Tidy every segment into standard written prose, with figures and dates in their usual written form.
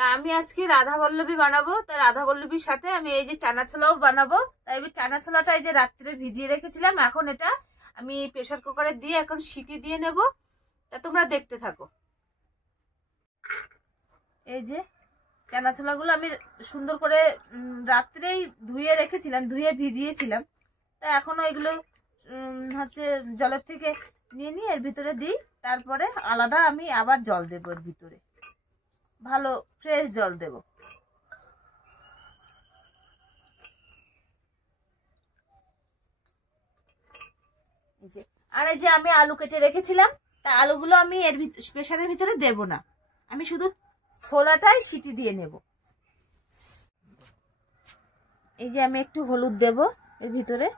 তা আমি আজকে রাধা বল্লভী বানাবো। তা রাধা বল্লভীর সাথে আমি এই যে চানা ছোলাও বানাবো। তাই আমি চানা ছোলাটা এই যে রাত্রে ভিজিয়ে রেখেছিলাম, এখন এটা আমি প্রেসার কুকারে দিয়ে এখন সিটি দিয়ে নেব। তা তোমরা দেখতে থাকো। এই যে চানা ছোলাগুলো আমি সুন্দর করে রাত্রেই ধুয়ে রেখেছিলাম, ধুয়ে ভিজিয়েছিলাম। তা এখনো এগুলো হচ্ছে জলের থেকে নিয়ে নিয়ে এর ভিতরে দিই, তারপরে আলাদা আমি আবার জল দেবো এর ভিতরে, ভালো ফ্রেশ জল দেব। এই যে আর এই যে আমি আলু কেটে রেখেছিলাম, তা আলুগুলো আমি এর প্রেসারের ভিতরে দেব না, আমি শুধু ছোলাটাই সিটি দিয়ে নেব। এই যে আমি একটু হলুদ দেব এর ভিতরে,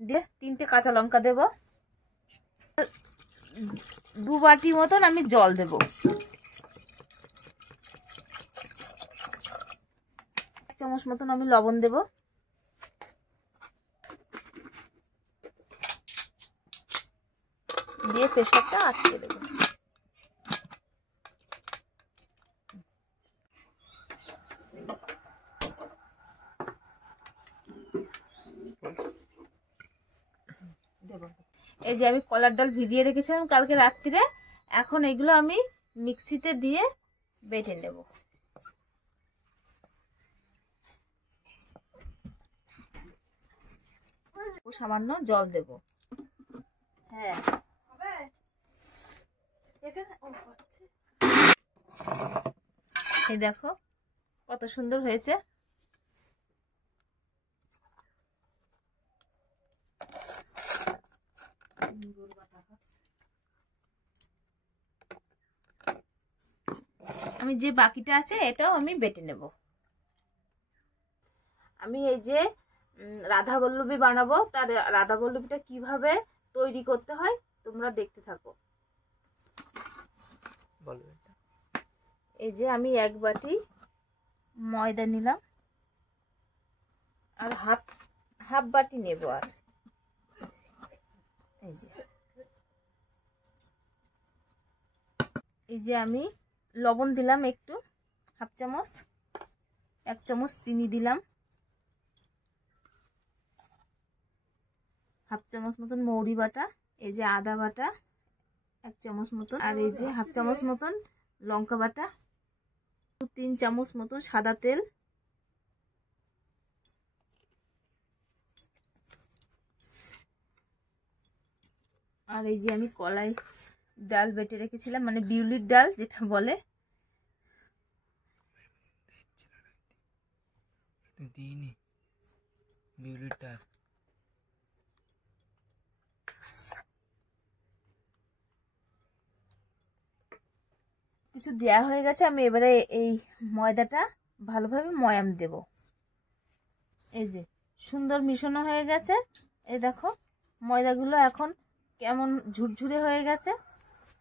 দিয়ে 3টে কাঁচা লঙ্কা দেব, 2 বাটি মতন আমি জল দেব, 1 চামচ মতন আমি লবণ দেব, দিয়ে প্রেসারটা আটকে দেব। এই যে আমি কলার ডাল ভিজিয়ে রেখেছিলাম কালকে রাত্রিরে, এখন এগুলো আমি মিক্সিতে দিয়ে বেটে নেব। সামান্য জল দেব। হ্যাঁ এই দেখো কত সুন্দর হয়েছে। আমি যে বাকিটা আছে এটাও আমি বেটে নেব। আমি এই যে রাধা বল্লভী বানাবো, তার রাধা বল্লভীটা কিভাবে তৈরি করতে হয় তোমরা দেখতে থাকো। এই যে আমি 1 বাটি ময়দা নিলাম, আর হাফ বাটি নেব। আর এই যে আমি লবণ দিলাম একটু, 1/2 চামচ, 1 চামচ চিনি দিলাম, 1/2 চামচ মতন মৌরি বাটা, এই যে আদা বাটা 1 চামচ মতন, আর এই যে 1/2 চামচ মতন লঙ্কা বাটা, 3 চামচ মতন সাদা তেল, আর এই যে আমি কলাই ডাল বেটে রেখেছিলাম, মানে বিউলির ডাল যেটা বলে, বিউলির ডাল। কিছু দেয়া হয়ে গেছে, আমি এবারে এই ময়দাটা ভালোভাবে ময়াম দেব। এই যে সুন্দর মিশানো হয়ে গেছে, এই দেখো ময়দাগুলো এখন কেমন ঝুরঝুরে হয়ে গেছে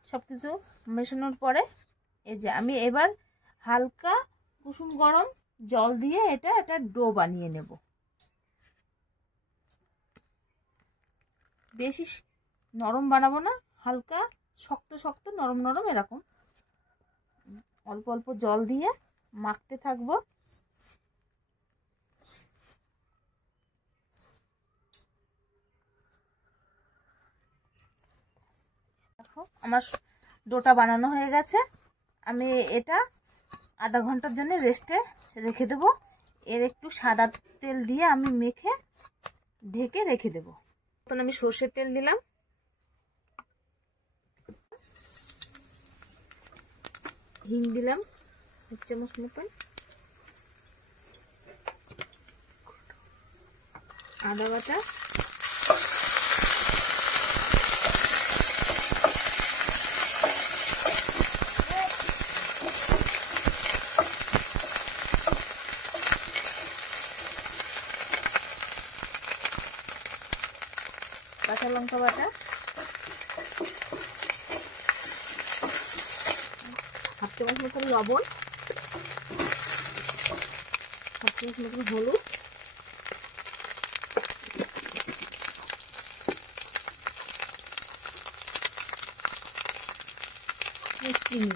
সবকিছু মেশানোর পরে। এই যে আমি এবার হালকা কুসুম গরম জল দিয়ে এটা ডো বানিয়ে নেব। বেশি নরম বানাবো না, হালকা শক্ত শক্ত নরম নরম এরকম অল্প অল্প জল দিয়ে মাখতে থাকবো। দেখো আমার ডোটা বানানো হয়ে গেছে, আমি এটা আধা ঘন্টার জন্য রেস্টে রেখে দেবো। এর একটু সাদা তেল দিয়ে আমি মেখে ঢেকে রেখে দেবো। তখন আমি সর্ষের তেল দিলাম, হিং দিলাম 1 চামচ মতন, আদা বাটা, কাঁচা লঙ্কা বাটা, 1/2 চামচ মতন লবণ, 1/2 চামচ মতন হলুদ, চিনি।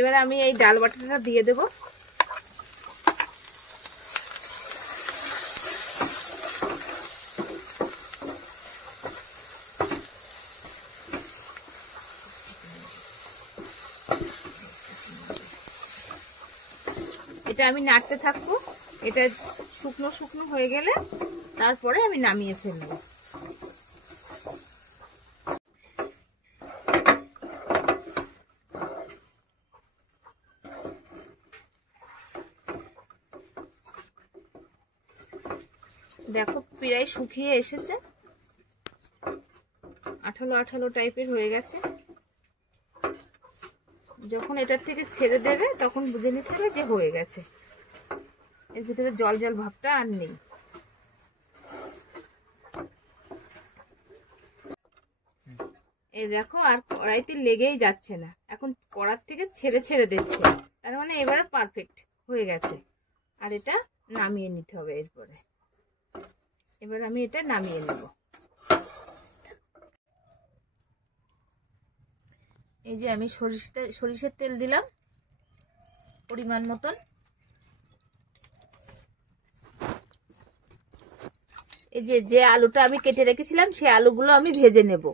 এবারে আমি এই ডাল বাটাটা দিয়ে দেব। এটা আমি নাড়তে থাকবো। এটা শুকনো শুকনো হয়ে গেলে তারপরে আমি নামিয়ে ফেলবো। দেখো প্রায় শুকিয়ে এসেছে, আঠালো আঠালো টাইপের হয়ে গেছে। যখন এটার থেকে ছেড়ে দেবে তখন বুঝে নিতে হবে যে হয়ে গেছে, এর ভিতরে জল জল ভাবটা আর নেই। এই দেখো আর কড়াইতে লেগেই যাচ্ছে না, এখন কড়ার থেকে ছেড়ে ছেড়ে দিচ্ছে, তার মানে এবারে পারফেক্ট হয়ে গেছে। আর এটা নামিয়ে নিতে হবে। এরপরে এবার আমি এটা নামিয়ে নেব। এই যে আমি সরিষার তেল দিলাম পরিমাণ মতন। এই যে আলুটা আমি কেটে রেখেছিলাম সেই আলুগুলো আমি ভেজে নেব।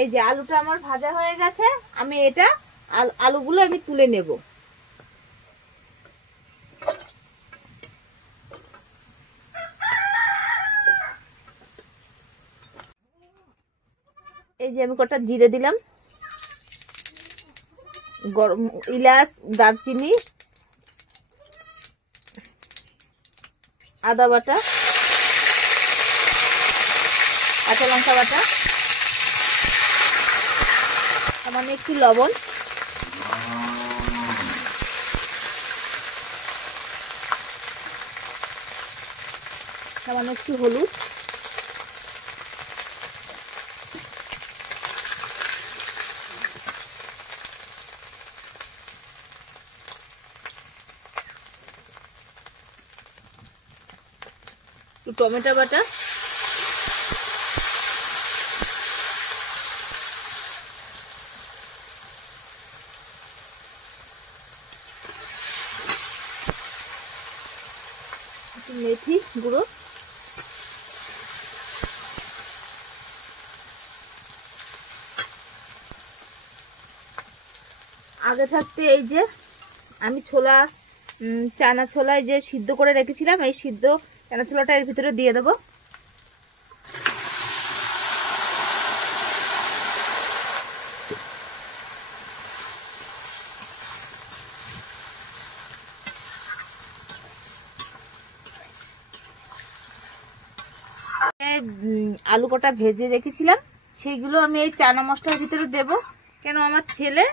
এই যে আলুটা আমার ভাজা হয়ে গেছে, আমি এটা আলুগুলো আমি তুলে নেব। এই যে আমি কটা জিরে দিলাম, গরম ইলাচ, দারচিনি, আদা বাটা, কাঁচা লঙ্কা বাটা, সামান্য একটু লবণ, সামান্য একটু হলুদ, একটু টমেটো বাটা, একটু মেথি গুঁড়ো, আগে থাকতে এই যে আমি চানা ছোলায় যে সিদ্ধ করে রেখেছিলাম, এই সিদ্ধ চানা ছোলাটা এর ভিতরে দিয়ে দেবো। আলু কটা ভেজে রেখেছিলাম সেইগুলো আমি এই চানা মশলার ভিতরে দেব। কেন আমার ছেলে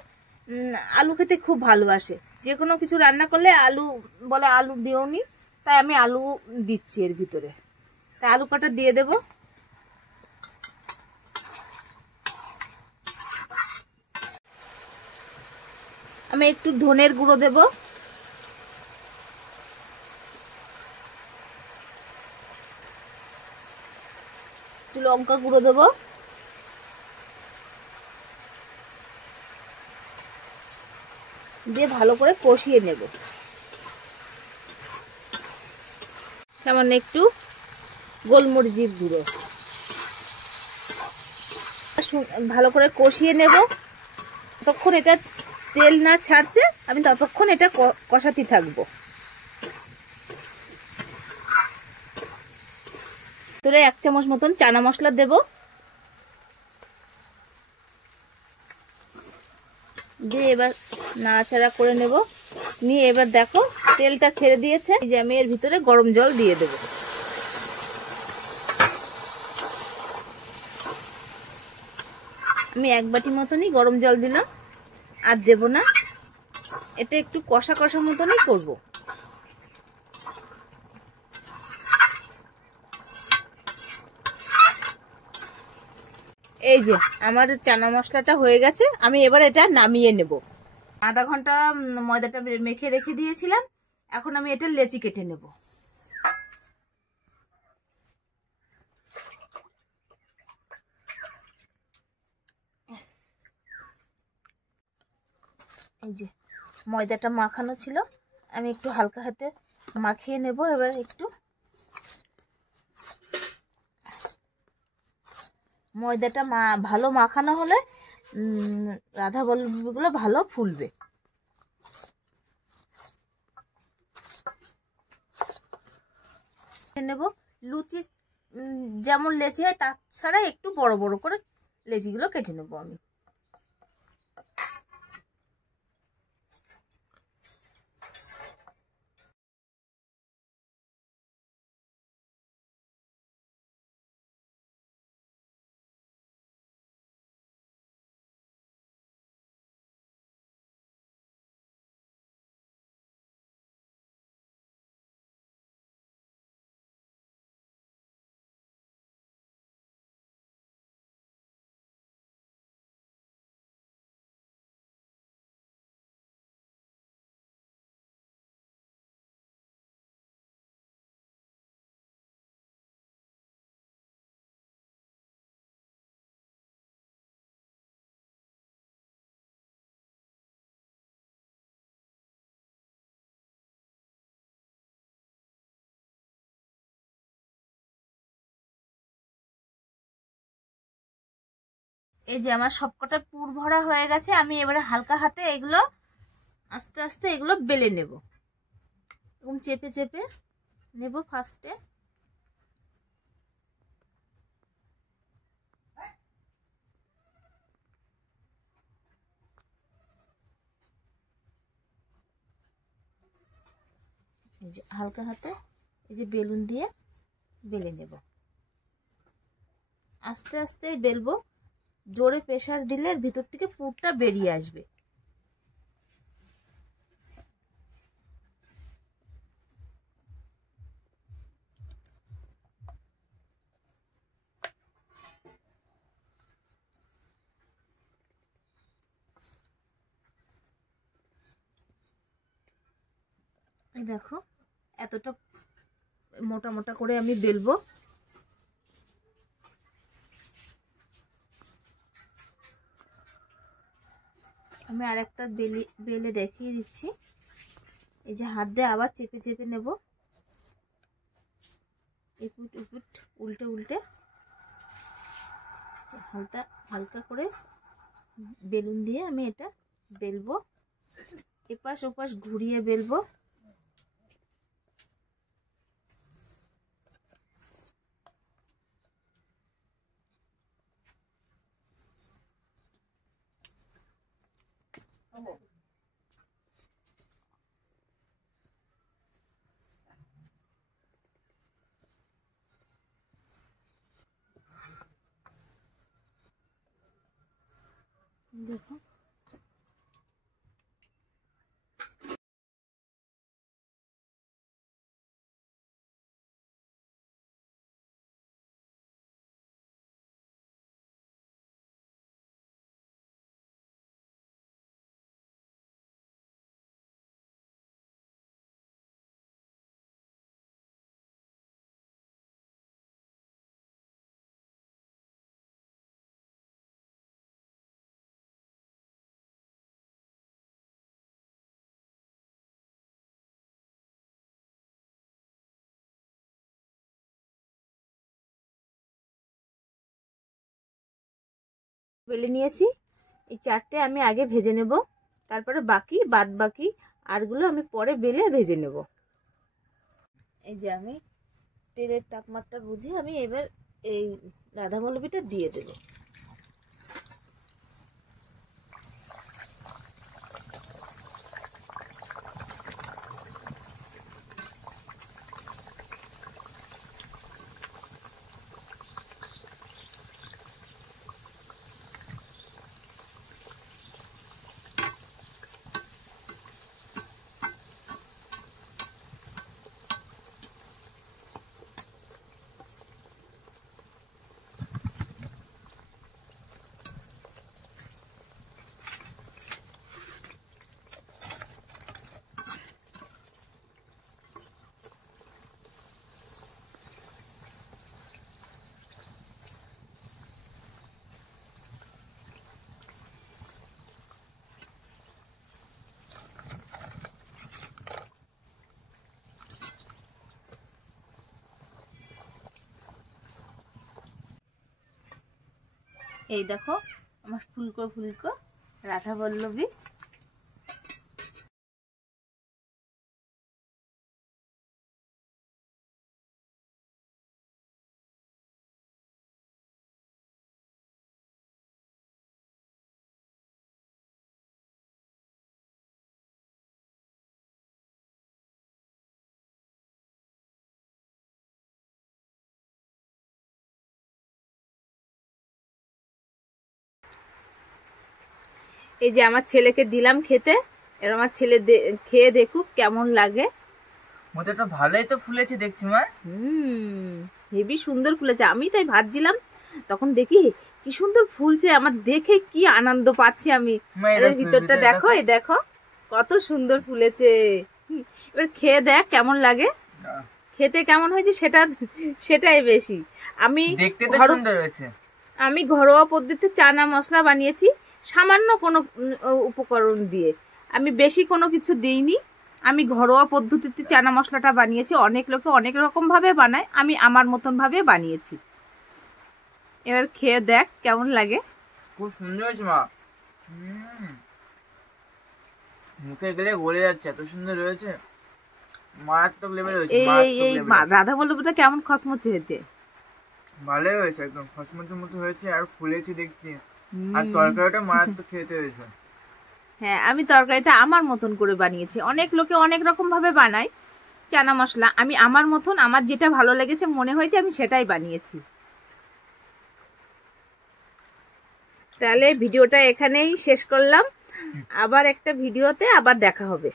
আলু খেতে খুব ভালোবাসে, যে কোনো কিছু রান্না করলে আলু বলে আলু দিওনি, তাই আমি আলু দিচ্ছি এর ভিতরে। তাই আলু কটা দিয়ে দেব। আমি একটু ধনের গুঁড়ো দেব, একটু লঙ্কা গুঁড়ো দেবো, দিয়ে ভালো করে কষিয়ে নেব। সামান্য একটু গোলমরিচের গুঁড়ো, ভালো করে কষিয়ে নেব। ততক্ষণ এটা তেল না ছাড়ছে আমি ততক্ষণ এটা কষাতে থাকবো। তোরে 1 চামচ মতন চানা মশলা দেব, দিয়ে এবার নাড়াচাড়া করে নেব। নিয়ে এবার দেখো তেলটা ছেড়ে দিয়েছে, এই যে আমি এর ভিতরে গরম জল দিয়ে দেব। আমি 1 বাটি মতনই গরম জল দিলাম, আর দেব না। এটা একটু কষা কষা মতনই করব। এই যে আমার চানা মশলাটা হয়ে গেছে, আমি এবার এটা নামিয়ে নেব। আধা ঘন্টা ময়দাটা মেখে রেখে দিয়েছিলাম, এখন আমি এটা লেচি কেটে নেব। এই যে ময়দাটা মাখানো ছিল, আমি একটু হালকা হাতে মাখিয়ে নেব। এবার একটু ময়দাটা ভালো মাখানো হলে রাধা বল্লভীগুলো ভালো ফুলবে। নেব লুচি যেমন লেচি হয় তাছাড়া একটু বড় বড় করে লেচিগুলো কেটে নেব আমি। এই যে আমার সবকটা পুর ভরা হয়ে গেছে, আমি এবারে হালকা হাতে এগুলো আস্তে আস্তে এগুলো বেলে নেব। এরকম চেপে চেপে নেব ফার্স্টে। এই যে হালকা হাতে এই যে বেলুন দিয়ে বেলে নেব। আস্তে আস্তে বেলবো, জোরে প্রেসার দিলে ভিতর থেকে পুরটা বেরিয়ে আসবে। এই দেখো এতটা মোটা মোটা করে আমি বেলবো। আমি আরেকটা বেলে দেখিয়ে দিচ্ছি। এই যে হাত দিয়ে আবার চেপে চেপে নেব, এপুট উপুট উল্টে উল্টে হালকা হালকা করে বেলুন দিয়ে আমি এটা বেলবো। এপাশ ওপাশ ঘুরিয়ে বেলবো। দেখো বেলে নিয়েছি। এই চারটে আমি আগে ভেজে নেব, তারপরে বাদ বাকি আরগুলো আমি পরে বেলে ভেজে নেব। এই যে আমি তেলের তাপমাত্রা বুঝে আমি এবার এই রাধাবল্লভীটা দিয়ে দেব। এই দেখো আমার ফুলকো ফুলকো রাধা বল্লভী। এই যে আমার ছেলেকে দিলাম খেতে, এর আমার ছেলে খেয়ে দেখুক কেমন লাগে। মোটাটা ভালোই তো ফুলেছে দেখছি মা। হেবি সুন্দর ফুলেছে। আমি তাই ভাবছিলাম তখন দেখি কি সুন্দর ফুলছে, আমার দেখে কি আনন্দ পাচ্ছি আমি। এর ভিতরটা দেখো, এই দেখো কত সুন্দর ফুলেছে। এবার খেয়ে দেখ কেমন লাগে, খেতে কেমন হয়েছে সেটাই বেশি। আমি দেখতে তো সুন্দর হয়েছে। আমি ঘরোয়া পদ্ধতিতে চানা মশলা বানিয়েছি, সামান্য কোনো উপকরণ দিয়ে, আমি বেশি কোনো কিছু দিইনি। আমি ঘরোয়া পদ্ধতিতে চানা মশলাটা বানিয়েছি। অনেক লোকে অনেক রকম ভাবে বানায়, আমি আমার মতন ভাবে বানিয়েছি। এবার খেয়ে দেখ কেমন লাগে। খুব সুন্দর হয়েছে মা, মুখে গেলে গলে যাচ্ছে, এত সুন্দর হয়েছে, মারাত্মক লেভেল হয়েছে। এই রাধা বল্লভীটা কেমন খসমচে হয়েছে? ভালোই হয়েছে, একদম খসমচের মতো হয়েছে, আর ফুলেছে দেখছি। আর তরকারিটা মারাত্মক খেতে হয়েছে। হ্যাঁ, আমি তরকারিটা আমার মতন করে বানিয়েছি। অনেক লোকে অনেক রকম ভাবে বানায় চানা মশলা, আমি আমার মতন, আমার যেটা ভালো লেগেছে মনে হয়েছে আমি সেটাই বানিয়েছি। তাহলে ভিডিওটা এখানেই শেষ করলাম, আবার একটা ভিডিওতে আবার দেখা হবে।